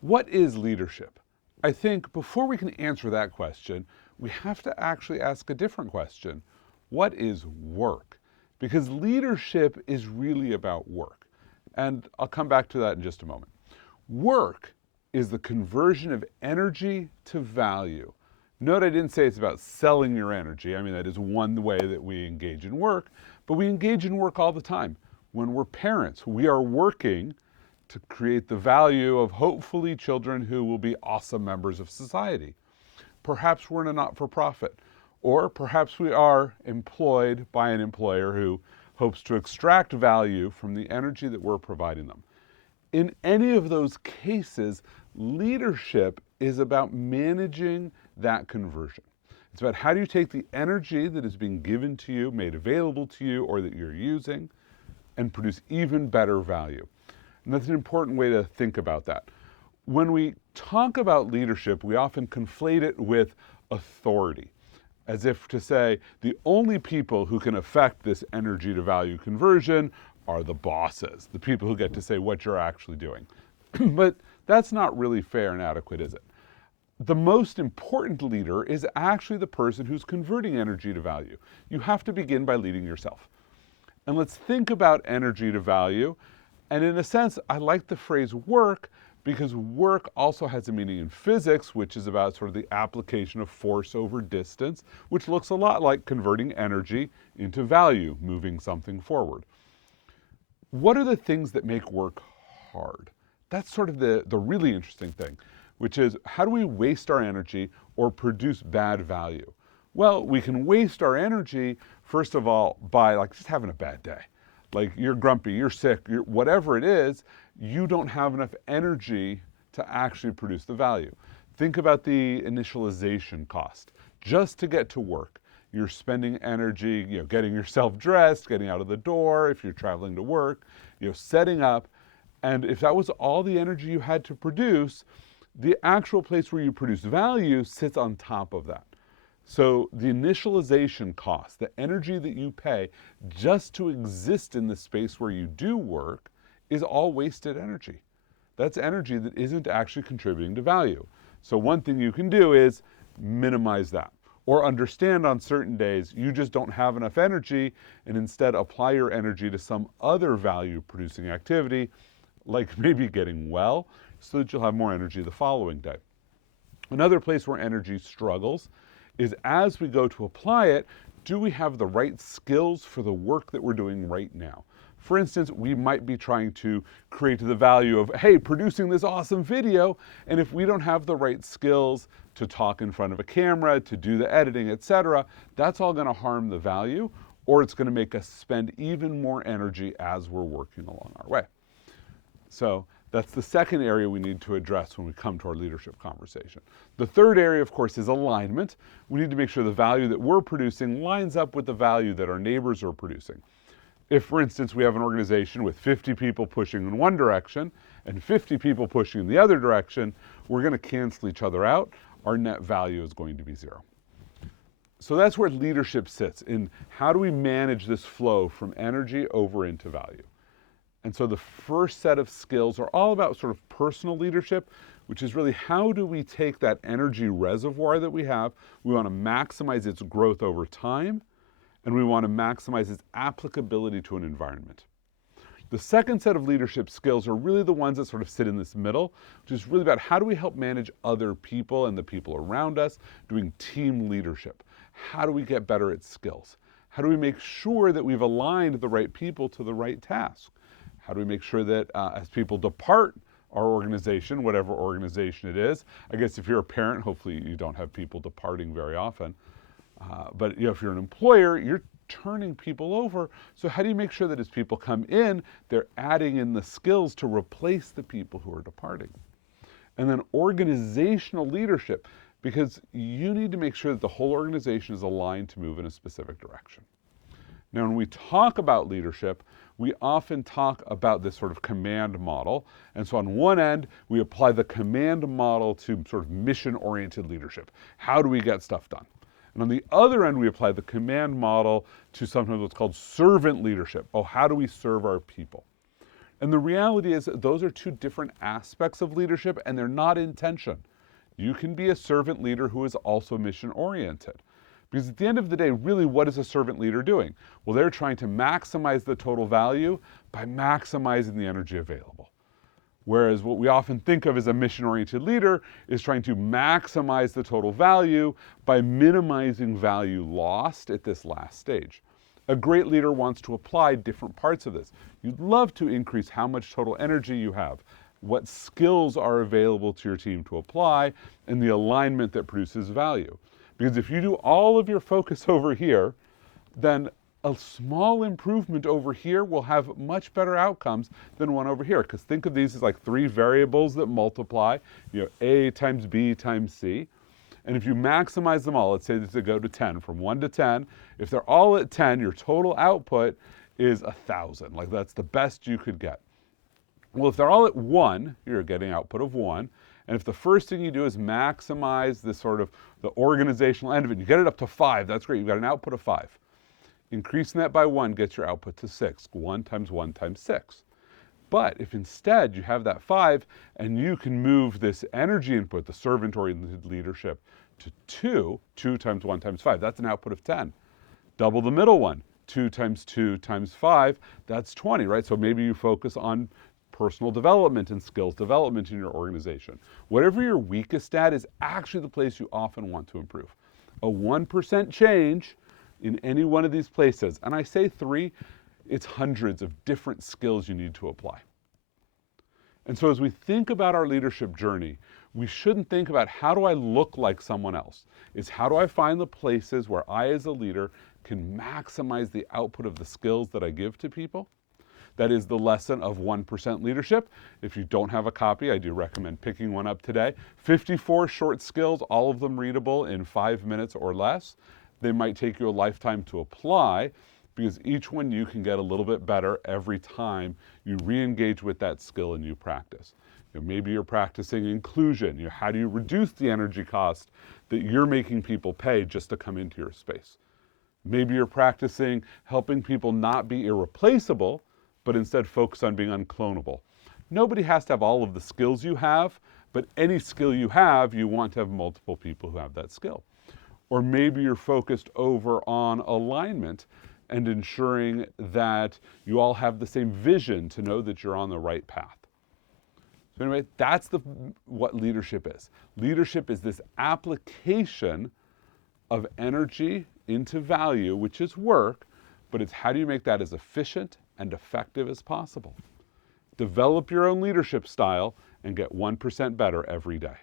What is leadership? I think before we can answer that question, we have to actually ask a different question. What is work? Because leadership is really about work. And I'll come back to that in just a moment. Work is the conversion of energy to value. Note I didn't say it's about selling your energy. I mean, that is one way that we engage in work, but we engage in work all the time. When we're parents, we are working to create the value of hopefully children who will be awesome members of society. Perhaps we're in a not-for-profit, or perhaps we are employed by an employer who hopes to extract value from the energy that we're providing them. In any of those cases, leadership is about managing that conversion. It's about how do you take the energy that is being given to you, made available to you, or that you're using, and produce even better value. And that's an important way to think about that. When we talk about leadership, we often conflate it with authority, as if to say the only people who can affect this energy to value conversion are the bosses, the people who get to say what you're actually doing. But that's not really fair and adequate, is it? The most important leader is actually the person who's converting energy to value. You have to begin by leading yourself. And let's think about energy to value. And in a sense, I like the phrase work because work also has a meaning in physics, which is about sort of the application of force over distance, which looks a lot like converting energy into value, moving something forward. What are the things that make work hard? That's sort of the really interesting thing, which is how do we waste our energy or produce bad value? Well, we can waste our energy, first of all, by just having a bad day. Like you're grumpy, you're sick, whatever it is, you don't have enough energy to actually produce the value. Think about the initialization cost. Just to get to work, you're spending energy, getting yourself dressed, getting out of the door, if you're traveling to work, setting up. And if that was all the energy you had to produce, the actual place where you produce value sits on top of that. So the initialization cost, the energy that you pay just to exist in the space where you do work, is all wasted energy. That's energy that isn't actually contributing to value. So one thing you can do is minimize that, or understand on certain days you just don't have enough energy and instead apply your energy to some other value producing activity, like maybe getting well, so that you'll have more energy the following day. Another place where energy struggles is as we go to apply it, do we have the right skills for the work that we're doing right now? For instance, we might be trying to create the value of, hey, producing this awesome video, and if we don't have the right skills to talk in front of a camera, to do the editing, etc., that's all going to harm the value, or it's going to make us spend even more energy as we're working along our way. So that's the second area we need to address when we come to our leadership conversation. The third area, of course, is alignment. We need to make sure the value that we're producing lines up with the value that our neighbors are producing. If, for instance, we have an organization with 50 people pushing in one direction and 50 people pushing in the other direction, we're going to cancel each other out. Our net value is going to be zero. So that's where leadership sits, in how do we manage this flow from energy over into value. And so the first set of skills are all about sort of personal leadership, which is really how do we take that energy reservoir that we have, we want to maximize its growth over time, and we want to maximize its applicability to an environment. The second set of leadership skills are really the ones that sort of sit in this middle, which is really about how do we help manage other people and the people around us, doing team leadership. How do we get better at skills? How do we make sure that we've aligned the right people to the right task? How do we make sure that as people depart our organization, whatever organization it is, I guess if you're a parent, hopefully you don't have people departing very often, but if you're an employer, you're turning people over. So how do you make sure that as people come in, they're adding in the skills to replace the people who are departing? And then organizational leadership, because you need to make sure that the whole organization is aligned to move in a specific direction. Now, when we talk about leadership, we often talk about this sort of command model. And so on one end, we apply the command model to sort of mission-oriented leadership. How do we get stuff done? And on the other end, we apply the command model to sometimes what's called servant leadership. Oh, how do we serve our people? And the reality is that those are two different aspects of leadership, and they're not in tension. You can be a servant leader who is also mission-oriented. Because at the end of the day, really, what is a servant leader doing? Well, they're trying to maximize the total value by maximizing the energy available. Whereas what we often think of as a mission-oriented leader is trying to maximize the total value by minimizing value lost at this last stage. A great leader wants to apply different parts of this. You'd love to increase how much total energy you have, what skills are available to your team to apply, and the alignment that produces value. Because if you do all of your focus over here, then a small improvement over here will have much better outcomes than one over here. Because think of these as like three variables that multiply, A times B times C. And if you maximize them all, let's say that they go to 10, from 1 to 10, if they're all at 10, your total output is 1,000. Like that's the best you could get. Well, if they're all at 1, you're getting output of 1. And if the first thing you do is maximize this sort of the organizational end of it, you get it up to 5, that's great, you've got an output of 5. Increasing that by 1 gets your output to 6. 1 times 1 times 6. But if instead you have that 5 and you can move this energy input, the servant-oriented leadership, to 2, 2 times 1 times 5, that's an output of 10. Double the middle one, 2 times 2 times 5, that's 20, right? So maybe you focus on personal development and skills development in your organization. Whatever you're weakest at is actually the place you often want to improve. A 1% change in any one of these places, and I say 3, it's hundreds of different skills you need to apply. And so as we think about our leadership journey, we shouldn't think about how do I look like someone else. It's how do I find the places where I as a leader can maximize the output of the skills that I give to people. That is the lesson of 1% leadership. If you don't have a copy, I do recommend picking one up today. 54 short skills, all of them readable in 5 minutes or less. They might take you a lifetime to apply, because each one you can get a little bit better every time you re-engage with that skill and you practice. Maybe you're practicing inclusion. How do you reduce the energy cost that you're making people pay just to come into your space? Maybe you're practicing helping people not be irreplaceable, but instead focus on being unclonable. Nobody has to have all of the skills you have, but any skill you have, you want to have multiple people who have that skill. Or maybe you're focused over on alignment and ensuring that you all have the same vision to know that you're on the right path. So anyway, that's what leadership is. Leadership is this application of energy into value, which is work, but it's how do you make that as efficient and effective as possible. Develop your own leadership style and get 1% better every day.